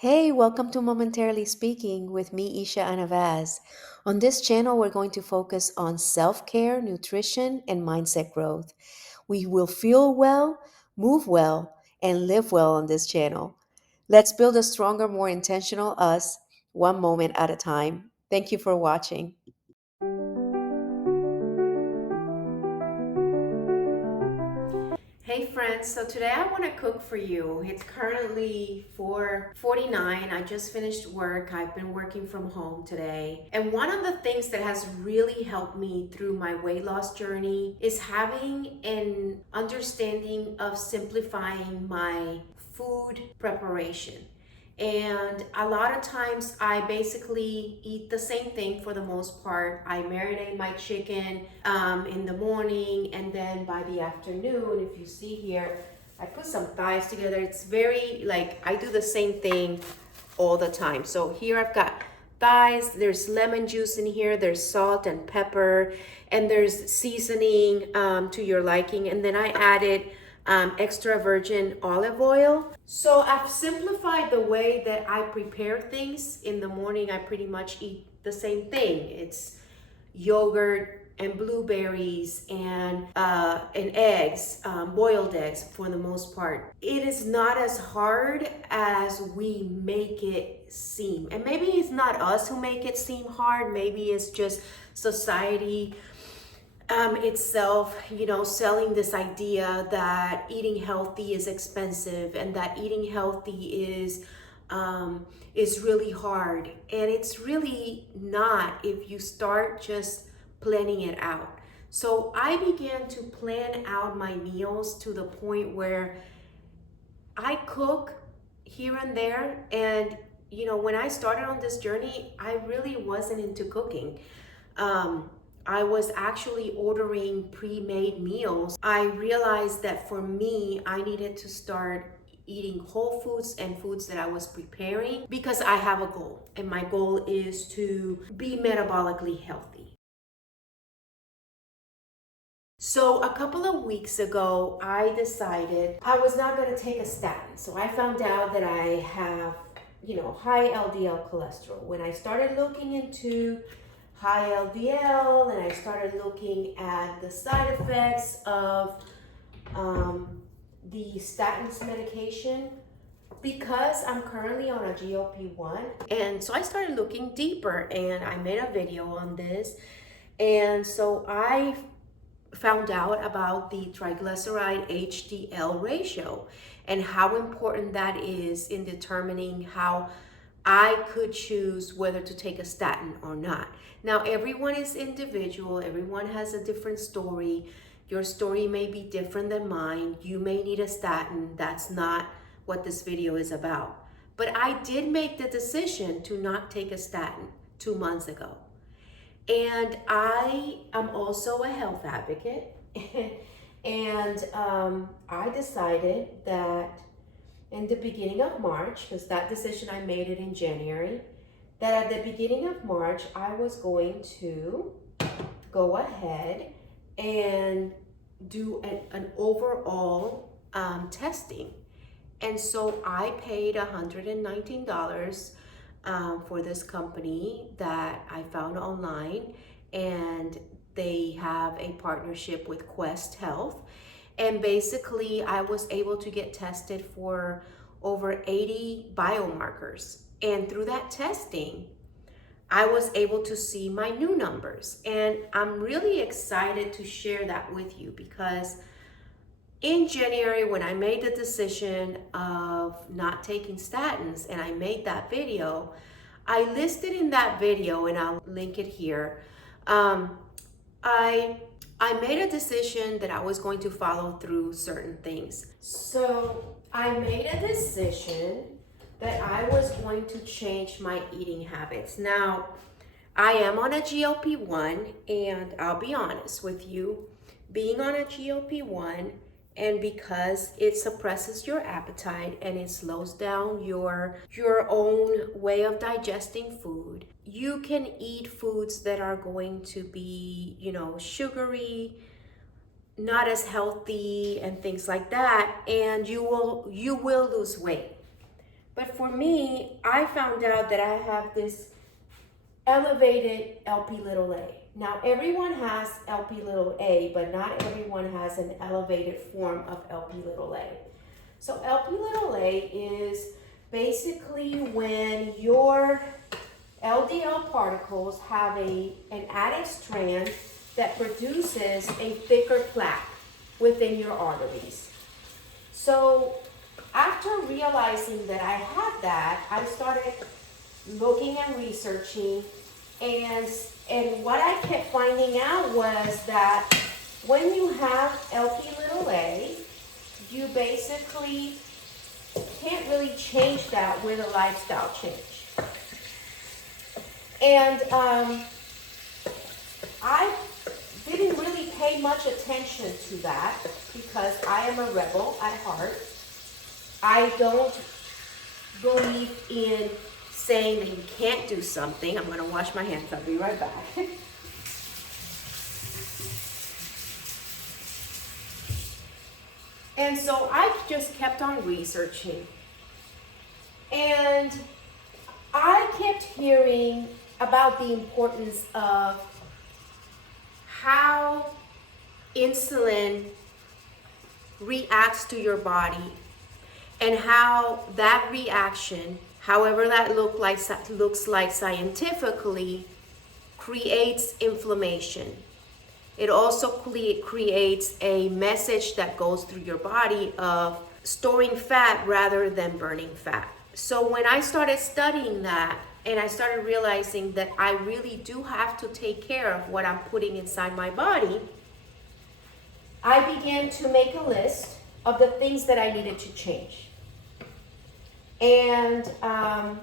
Hey, welcome to Momentarily Speaking with me, Isha Anavaz. On this channel, we're going to focus on self care, nutrition, and mindset growth. We will feel well, move well, and live well on this channel. Let's build a stronger, more intentional us, one moment at a time. Thank you for watching. Hey friends, so today I want to cook for you. It's currently 4:49. I just finished work. I've been working from home today. And one of the things that has really helped me through my weight loss journey is having an understanding of simplifying my food preparation. And a lot of times I basically eat the same thing for the most part. I marinate my chicken in the morning, and then by the afternoon, if you see here, I put some thighs together. It's very like I do the same thing all the time. So here I've got thighs, there's lemon juice in here, there's salt and pepper, and there's seasoning to your liking. And then I added extra virgin olive oil. So I've simplified the way that I prepare things. In the morning, I pretty much eat the same thing. It's yogurt and blueberries and eggs, boiled eggs for the most part. It is not as hard as we make it seem. And maybe it's not us who make it seem hard. Maybe it's just society itself, selling this idea that eating healthy is expensive and that eating healthy is really hard. And it's really not if you start just planning it out. So I began to plan out my meals to the point where I cook here and there. And, when I started on this journey, I really wasn't into cooking. I was actually ordering pre-made meals. I realized that for me, I needed to start eating whole foods and foods that I was preparing because I have a goal, and my goal is to be metabolically healthy. So a couple of weeks ago, I decided I was not going to take a statin. So I found out that I have, high LDL cholesterol. When I started looking into high LDL and I started looking at the side effects of the statins medication, because I'm currently on a GLP-1. And so I started looking deeper and I made a video on this. And so I found out about the triglyceride HDL ratio and how important that is in determining how I could choose whether to take a statin or not. Now, everyone is individual. Everyone has a different story. Your story may be different than mine. You may need a statin. That's not what this video is about. But I did make the decision to not take a statin 2 months ago. And I am also a health advocate. And I decided that in the beginning of March, because that decision I made it in January, that at the beginning of March, I was going to go ahead and do an overall testing. And so I paid $119 for this company that I found online, and they have a partnership with Quest Health. And basically, I was able to get tested for over 80 biomarkers. And through that testing, I was able to see my new numbers. And I'm really excited to share that with you because in January, when I made the decision of not taking statins and I made that video, I listed in that video, and I'll link it here, I made a decision that I was going to follow through certain things. So I made a decision that I was going to change my eating habits. Now, I am on a GLP-1, and I'll be honest with you, being on a GLP-1, and because it suppresses your appetite and it slows down your own way of digesting food, you can eat foods that are going to be, sugary, not as healthy and things like that, and you will lose weight. But for me, I found out that I have this elevated LP little a. Now, everyone has LP little a, but not everyone has an elevated form of LP little a. So LP little a is basically when your LDL particles have an added strand that produces a thicker plaque within your arteries. So after realizing that I had that, I started looking and researching, and what I kept finding out was that when you have LP little a, you basically can't really change that with a lifestyle change. And I didn't really pay much attention to that because I am a rebel at heart. I don't believe in saying that you can't do something. I'm going to wash my hands. I'll be right back. And so I just kept on researching. And I kept hearing about the importance of how insulin reacts to your body and how that reaction, however that looks like scientifically, creates inflammation. It also creates a message that goes through your body of storing fat rather than burning fat. So when I started studying that, and I started realizing that I really do have to take care of what I'm putting inside my body, I began to make a list of the things that I needed to change. And I've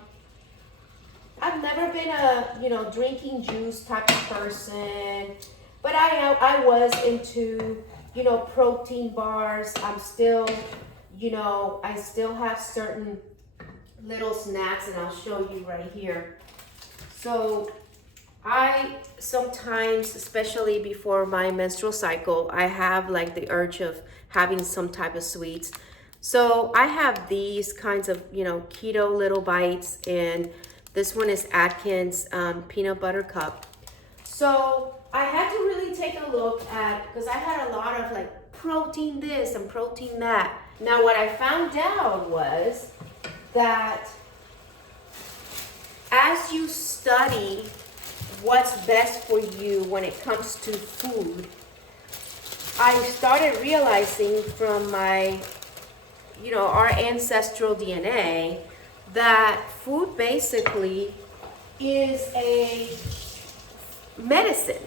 never been a drinking juice type of person, but I was into protein bars. I'm still I still have certain little snacks, and I'll show you right here. So I sometimes, especially before my menstrual cycle, I have like the urge of having some type of sweets. So I have these kinds of keto little bites, and this one is Atkins peanut butter cup. So I had to really take a look at, because I had a lot of like protein this and protein that. Now what I found out was that as you study what's best for you when it comes to food, I started realizing from my, our ancestral DNA that food basically is a medicine.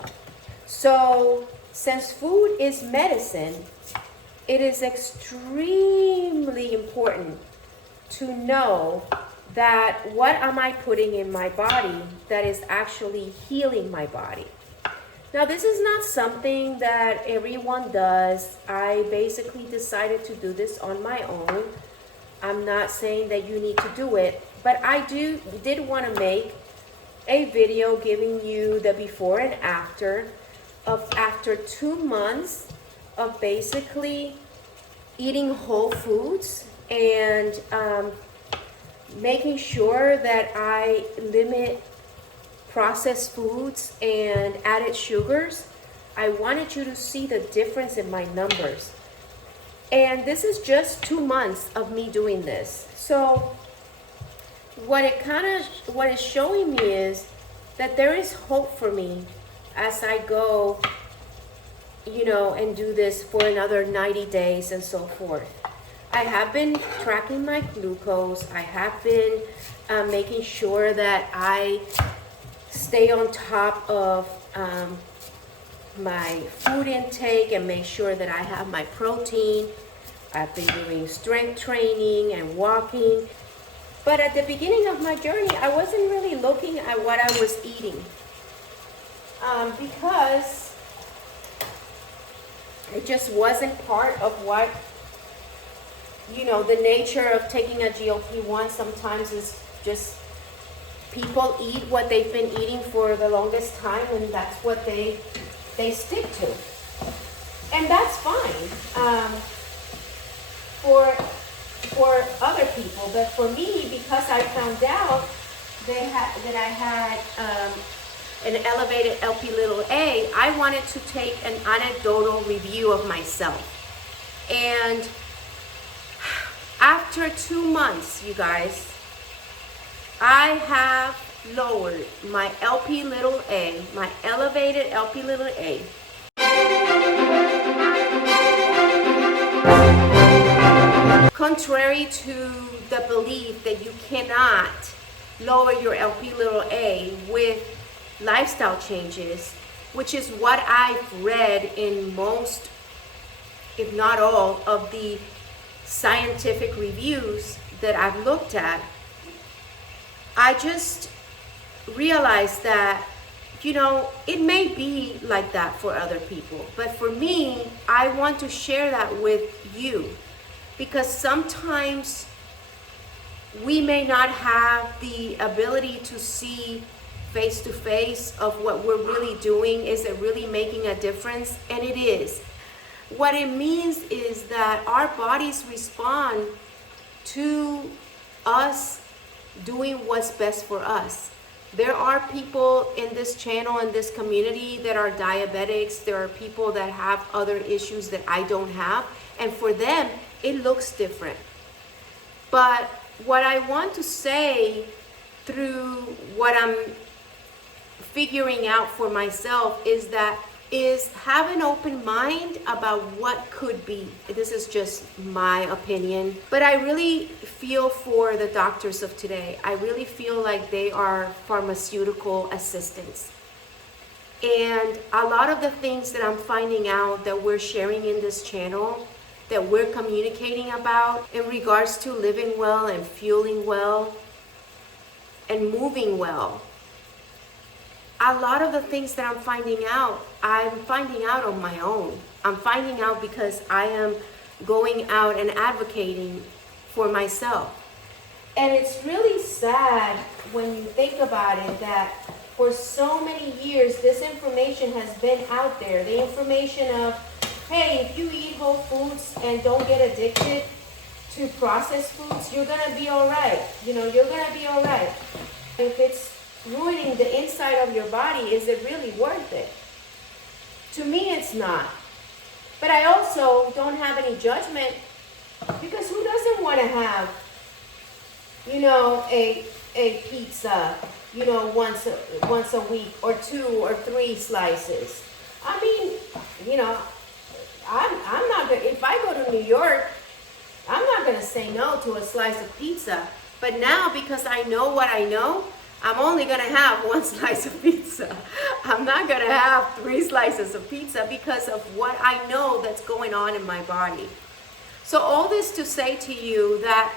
So since food is medicine, it is extremely important to know that what am I putting in my body that is actually healing my body. Now, this is not something that everyone does. I basically decided to do this on my own. I'm not saying that you need to do it, but I did want to make a video giving you the before and after of after 2 months of basically eating whole foods and making sure that I limit processed foods and added sugars. I wanted you to see the difference in my numbers. And this is just 2 months of me doing this. So what it's showing me is that there is hope for me as I go, and do this for another 90 days and so forth. I have been tracking my glucose. I have been making sure that I stay on top of my food intake and make sure that I have my protein. I've been doing strength training and walking. But at the beginning of my journey, I wasn't really looking at what I was eating because it just wasn't part of what, the nature of taking a GLP-1 sometimes is just people eat what they've been eating for the longest time, and that's what they stick to. And that's fine. For for other people. But for me, because I found out that I had an elevated LP little a, I wanted to take an anecdotal review of myself. And after 2 months, you guys, I have lowered my LP little a, my elevated LP little a, contrary to the belief that you cannot lower your LP little a with lifestyle changes, which is what I've read in most, if not all, of the scientific reviews that I've looked at. I just realized that, you know, it may be like that for other people, but for me, I want to share that with you, because sometimes we may not have the ability to see face to face of what we're really doing. Is it really making a difference? And it is. What it means is that our bodies respond to us doing what's best for us. There are people in this channel, in this community, that are diabetics. There are people that have other issues that I don't have. And for them, it looks different. But what I want to say through what I'm figuring out for myself is have an open mind about what could be. This is just my opinion, but I really feel for the doctors of today. I really feel like they are pharmaceutical assistants. And a lot of the things that I'm finding out that we're sharing in this channel, that we're communicating about in regards to living well and fueling well and moving well, a lot of the things that I'm finding out on my own. I'm finding out because I am going out and advocating for myself. And it's really sad when you think about it that for so many years this information has been out there. The information of, hey, if you eat whole foods and don't get addicted to processed foods, you're gonna be all right. You know, you're gonna be all right. If it's ruining the inside of your body, is it really worth it? To me, it's not. But I also don't have any judgment, because who doesn't want to have, you know, a pizza, you know, once a week, or 2 or 3 slices? I mean, you know, I'm not gonna, if I go to New York, I'm not gonna say no to a slice of pizza. But now, because I know what I know, I'm only gonna have 1 slice of pizza. I'm not gonna have 3 slices of pizza because of what I know that's going on in my body. So all this to say to you that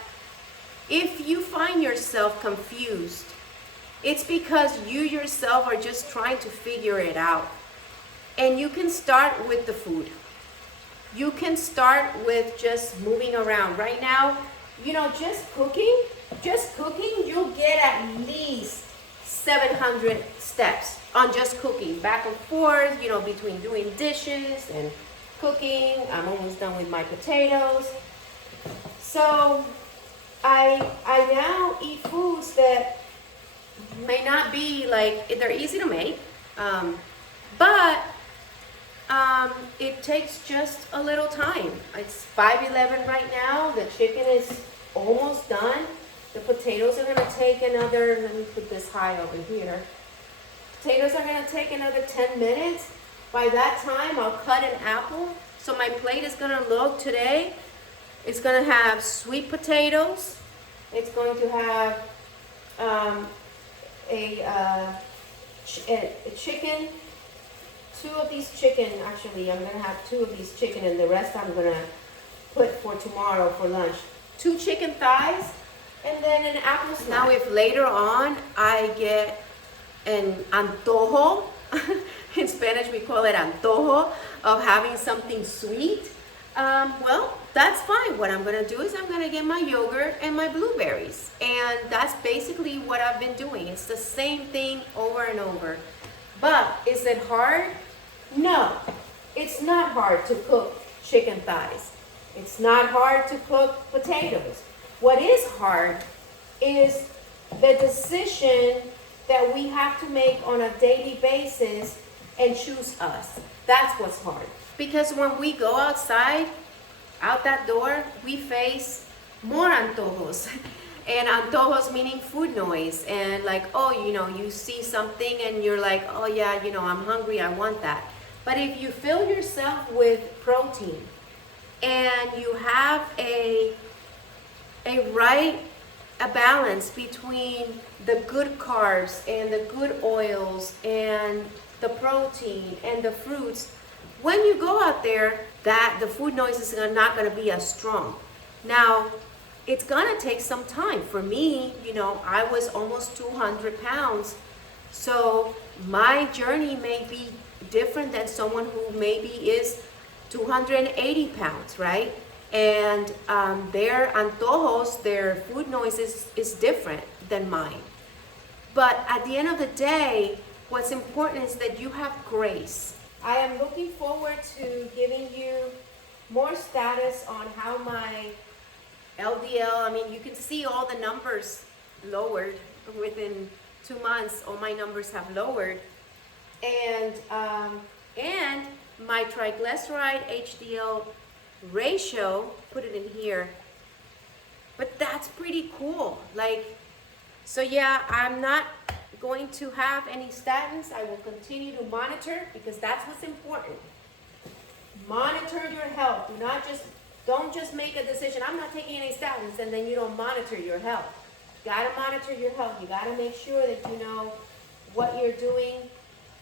if you find yourself confused, it's because you yourself are just trying to figure it out. And you can start with the food. You can start with just moving around. Right now, you know, just cooking, you'll get at least 700 steps on just cooking, back and forth, you know, between doing dishes and cooking. I'm almost done with my potatoes. So I now eat foods that may not be like, they're easy to make, but it takes just a little time. It's 5:11 right now. The chicken is almost done. The potatoes are gonna take another, let me put this high over here. Potatoes are gonna take another 10 minutes. By that time, I'll cut an apple. So my plate is gonna look today, it's gonna have sweet potatoes. It's going to have a chicken, 2 of these chicken, actually I'm gonna have 2 of these chicken, and the rest I'm gonna put for tomorrow for lunch. 2 chicken thighs, and then an apple slice. Now if later on I get an antojo, in Spanish we call it antojo, of having something sweet, well, that's fine. What I'm gonna do is I'm gonna get my yogurt and my blueberries. And that's basically what I've been doing. It's the same thing over and over. But is it hard? No, it's not hard to cook chicken thighs. It's not hard to cook potatoes. What is hard is the decision that we have to make on a daily basis and choose us. That's what's hard. Because when we go outside, out that door, we face more antojos. And antojos meaning food noise. And like, oh, you see something and you're like, oh yeah, I'm hungry, I want that. But if you fill yourself with protein and you have a balance between the good carbs and the good oils and the protein and the fruits, when you go out there, that the food noise is not going to be as strong. Now, it's going to take some time. For me, I was almost 200 pounds. So my journey may be different than someone who maybe is 280 pounds, right? And their antojos, their food noise is different than mine. But at the end of the day, what's important is that you have grace. I am looking forward to giving you more status on how my LDL, you can see all the numbers lowered within 2 months. All my numbers have lowered. And my triglyceride HDL ratio, put it in here. But that's pretty cool. So yeah, I'm not going to have any statins. I will continue to monitor because that's what's important. Monitor your health. Don't just make a decision. I'm not taking any statins and then you don't monitor your health. You gotta monitor your health. You gotta make sure that you know what you're doing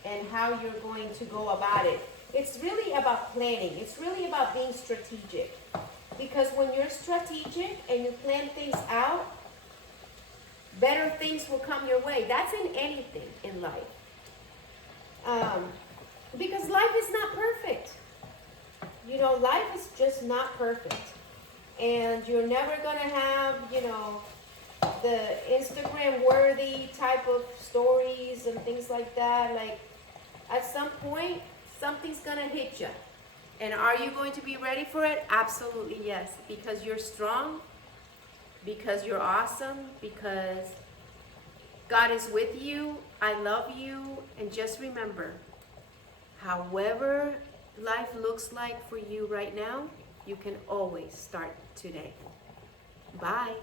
and how you're going to go about it. It's really about planning. It's really about being strategic. Because when you're strategic and you plan things out, better things will come your way. That's in anything in life. Because life is not perfect. Life is just not perfect. And you're never going to have, the Instagram-worthy type of stories and things like that. At some point, something's going to hit you. And are you going to be ready for it? Absolutely yes. Because you're strong, because you're awesome, because God is with you. I love you. And just remember, however life looks like for you right now, you can always start today. Bye.